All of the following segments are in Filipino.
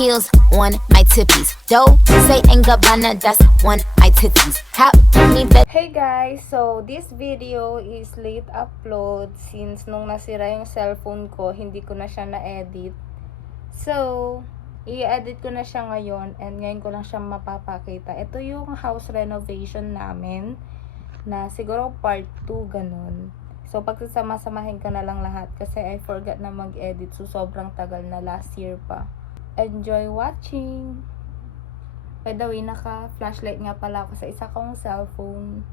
heels on my tippies. Don't say ain't Gabbana, that's on my titties. How me bet. Hey guys, so this video is late upload since nung nasira yung cellphone ko, hindi ko na siya na-edit. So, i-edit ko na siya ngayon and ngayon ko lang siya mapapakita. Ito yung house renovation namin na siguro part 2 ganun. So, pagsasama-samahin ko na lang lahat kasi I forgot na mag-edit. So, sobrang tagal na, last year pa. Enjoy watching! By the way, naka-flashlight nga pala ako sa isa kong cellphone.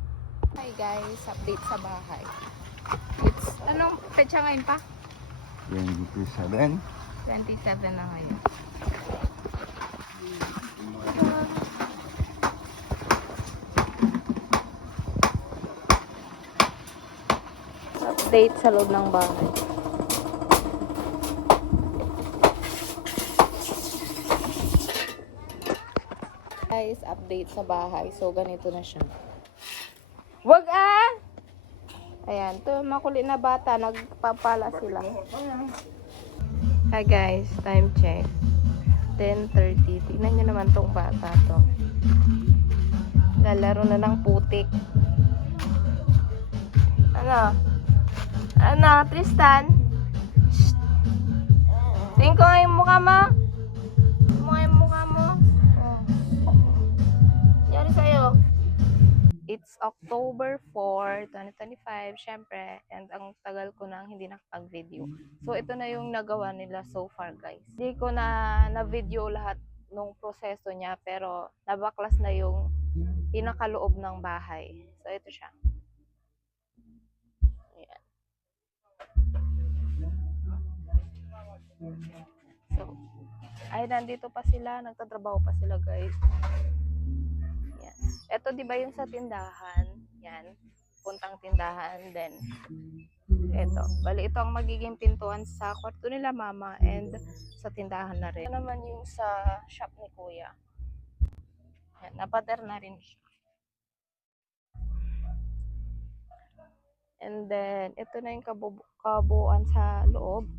Hi guys, update sa bahay. It's, anong petsa ngayon pa? 27. 27 na ngayon. Update sa loob ng bahay. Guys, update sa bahay. So, ganito na siya. Wag ah! Ayan, to makulit na bata. Nagpapala sila. Hi guys, time check. 10:30. Tingnan nyo naman tong bata to. Lalaro na ng putik. Ano? Ano, Tristan? Shh. Tingin ko nga yung mukha mo. It's October 4, 2025, syempre, and ang tagal ko nang hindi nakapag-video. So, ito na yung nagawa nila so far, guys. Hindi ko na-video lahat nung proseso niya, pero nabaklas na yung pinakaloob ng bahay. So, ito siya. Ayan. So, ay, nandito pa sila, nagtatrabaho pa sila, guys. Ito, di ba yung sa tindahan? Yan. Puntang tindahan. Then, ito. Bali, ito ang magiging pintuan sa kwarto nila mama and sa tindahan na rin. Ito naman yung sa shop ni kuya. Yan. Napater na rin siya. And then, ito na yung kabuuan sa loob.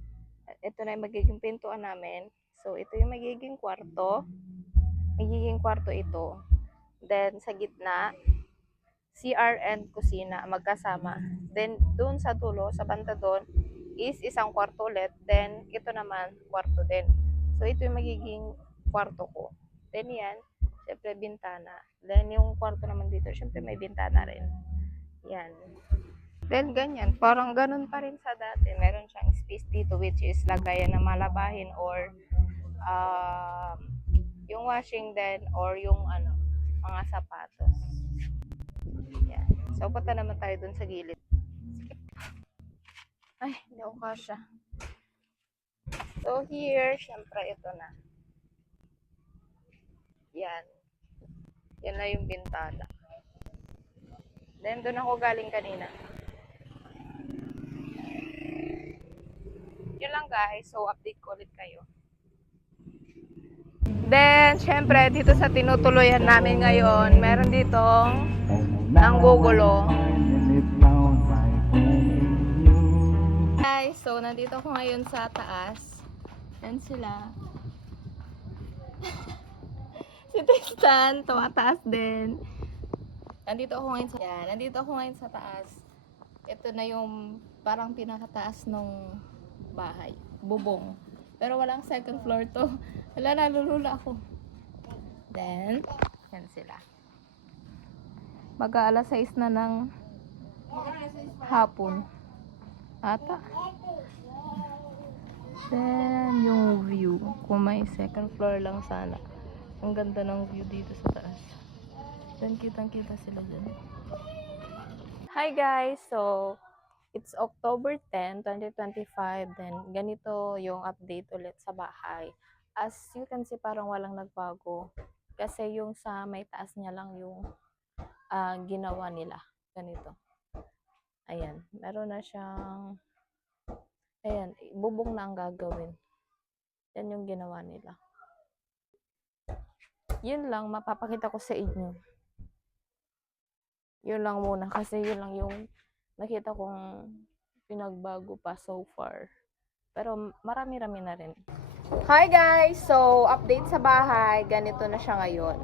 Ito na yung magiging pintuan namin. So, ito yung magiging kwarto. Magiging kwarto ito. Then, sa gitna, CR and kusina, magkasama. Then, doon sa dulo, sa banda doon, is isang kwarto ulit. Then, ito naman, kwarto din. So, ito yung magiging kwarto ko. Then, yan, syempre, bintana. Then, yung kwarto naman dito, syempre, may bintana rin. Yan. Then, ganyan. Parang ganun pa rin sa dati. Meron siyang space dito, which is lagayan ng malabahin or yung washing din or yung mga sapatos. Yan. So, punta naman tayo dun sa gilid. Ay, hindi ako kasya. So, here, syempre, ito na. Yan. Yan na yung bintana. Then, dun ako galing kanina. Yun lang, guys. So, update ko ulit kayo. Then, syempre, dito sa tinutuluyan namin ngayon, meron ditong nanggugulo. Guys, so, nandito ako ngayon sa taas. Yan sila. Si Tristan, tumataas din. Nandito ako ngayon sa taas. Ito na yung parang pinakataas ng bahay. Bubong. Pero walang second floor to. Wala, nalulula ako. Then, yan sila. Mag-aalas 6 na ng hapon. Ata. Then, yung view. Kung may second floor lang sana. Ang ganda ng view dito sa taas. Then, kitang-kita sila dun. Hi guys! So, it's October 10, 2025. Then, ganito yung update ulit sa bahay. As you can see, parang walang nagbago. Kasi yung sa may taas niya lang yung ginawa nila. Ganito. Ayan. Meron na siyang ayan. Bubong na ang gagawin. Yan yung ginawa nila. Yun lang. Mapapakita ko sa inyo. Yun lang muna. Kasi yun lang yung nakita kong pinagbago pa so far. Pero marami-rami na rin. Hi guys! So, update sa bahay. Ganito na siya ngayon.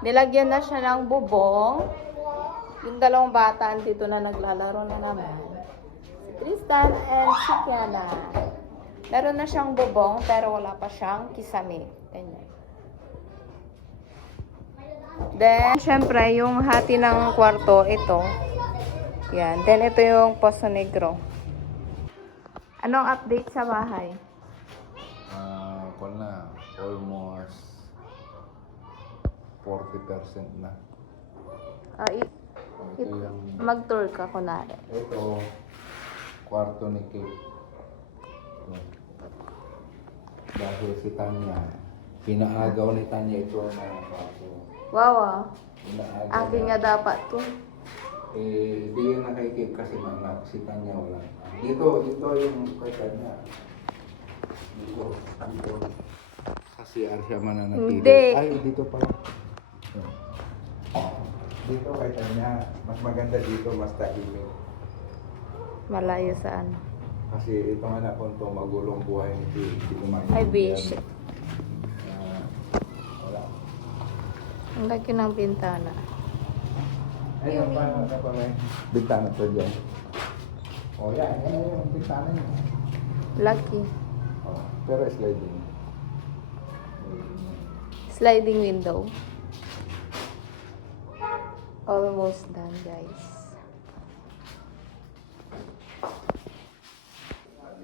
Nilagyan na siya ng bubong. Yung dalawang bata dito na naglalaro na naman. Si Tristan and si Kiana. Meron na siyang bubong pero wala pa siyang kisame. Ganyan. Then, syempre, yung hati ng kwarto, ito. Yan. Then, ito yung Poso Negro. Anong update sa bahay? Na, almost 40% na. Ito yung, Mag-tour ka, kunwari. ito, kwarto ni Kate. Ito. Dahil si Tanya, pinaagaw ni Tanya ito na kwarto. Wow, ah. Pinaagaw Akin na. nga dapat to. Hindi yan na kay Kate kasi anak, si Tanya wala. Dito yung kay Tanya. Dito. Sa CR siya mananatili. Hindi. Ay, dito pala. Dito kay Tanya, mas maganda dito, mas tahimik. Malayo sa ano. Kasi itong anak ko to magulong buhay hindi ko maintindihan. I wish. Wala. Ang laki ng bintana. Ay, yung pa may bintana to dyan. O yan yung bintana niya. Lucky. Oh, pero sliding. Sliding window. Almost done, guys.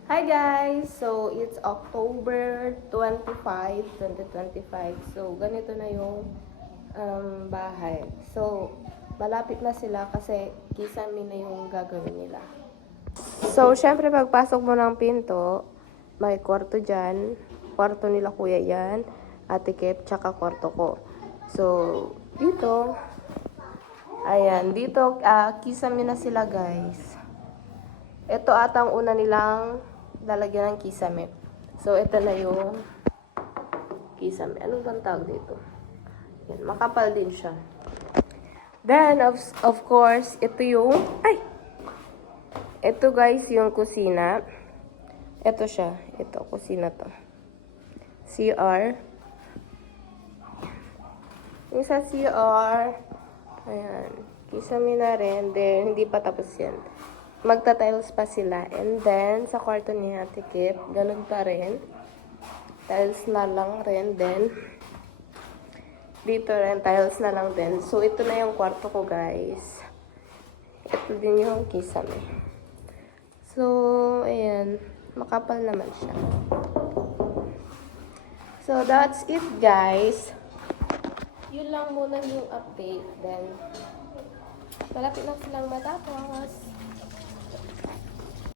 Hi guys! So, it's October 25, 2025. So, ganito na yung bahay. So, malapit na sila kasi kisame na yung gagawin nila. So, syempre pagpasok mo ng pinto, may kwarto dyan. Kwarto nila kuya yan. Ate Kep, tsaka kwarto ko. So, dito, ayan, dito, kisame na sila guys. Ito atang una nilang lalagyan ng kisame. So, ito na yung kisame. Anong bang tawag dito? Yan, makapal din siya. Then, of course, ito yung, ito guys, yung kusina. Ito siya. Ito, kusina to. CR. Yung sa CR, ayan, kisame na rin. Then, hindi pa tapos yan. Magta-tiles pa sila. And then, sa kwarto ni Ate Kip, ganun pa rin. Tiles na lang rin. Then, dito rin, tiles na lang din. So, ito na yung kwarto ko, guys. Ito din yung kisame. So, ayan. Makapal naman siya. So, that's it, guys. Yun lang muna yung update. Then, malapit na silang matapos.